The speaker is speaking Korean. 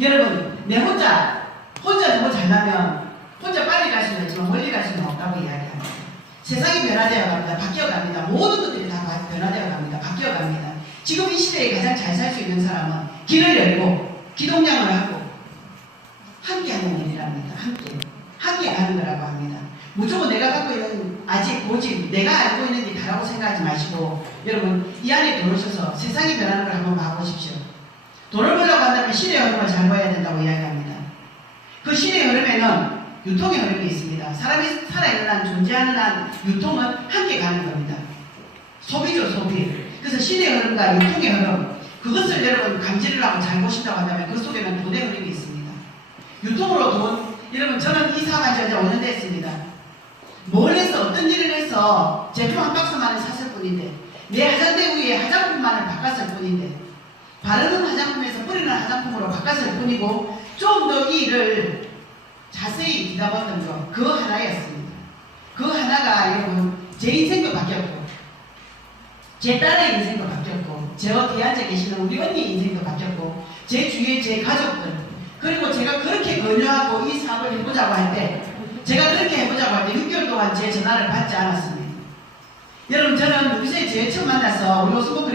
여러분, 내 혼자, 혼자 너무 잘나면 혼자 빨리 갈 수는 있지만 멀리 갈 수는 없다고 이야기합니다. 세상이 변화되어 갑니다. 바뀌어 갑니다. 모든 것들이 다 바- 변화되어 갑니다. 바뀌어 갑니다. 지금 이 시대에 가장 잘 살 수 있는 사람은 길을 열고 기동량을 하고 함께 하는 일이랍니다. 함께. 함께 가는 거라고 합니다. 무조건 내가 갖고 있는 아직 고집, 내가 알고 있는 게 다라고 생각하지 마시고 여러분 이 안에 들어오셔서 세상이 변하는 걸 한번 봐보십시오. 돈을 시대의 흐름을 잘 봐야 된다고 이야기합니다. 그 시대의 흐름에는 유통의 흐름이 있습니다. 사람이 살아있는 한, 존재하는 한 유통은 함께 가는 겁니다. 소비죠, 소비. 그래서 시대의 흐름과 유통의 흐름, 그것을 여러분 감지를 하고 잘 보신다고 한다면 그 속에는 돈의 흐름이 있습니다. 유통으로 돈, 여러분 저는 이 사업한 지 이제 5년 됐습니다. 뭘 해서 어떤 일을 해서 제품 한 박스만을 샀을 뿐인데 내 화장대 위에 화장품만을 바꿨을 뿐인데 바르는 화장품에서 뿌리는 바꿨을 뿐이고 좀 더 이 일을 자세히 뒤다봤던 거 그 하나였습니다. 그 하나가 여러분 제 인생도 바뀌었고 제 딸의 인생도 바뀌었고 저 뒤에 앉아 계시는 우리 언니 인생도 바뀌었고 제 주위에 제 가족들 그리고 제가 그렇게 권유하고 이 사업을 해보자고 할 때 제가 그렇게 해보자고 할 때 6개월 동안 제 전화를 받지 않았습니다. 여러분 저는 누구세 제일 처음 만나서 우리 오스모크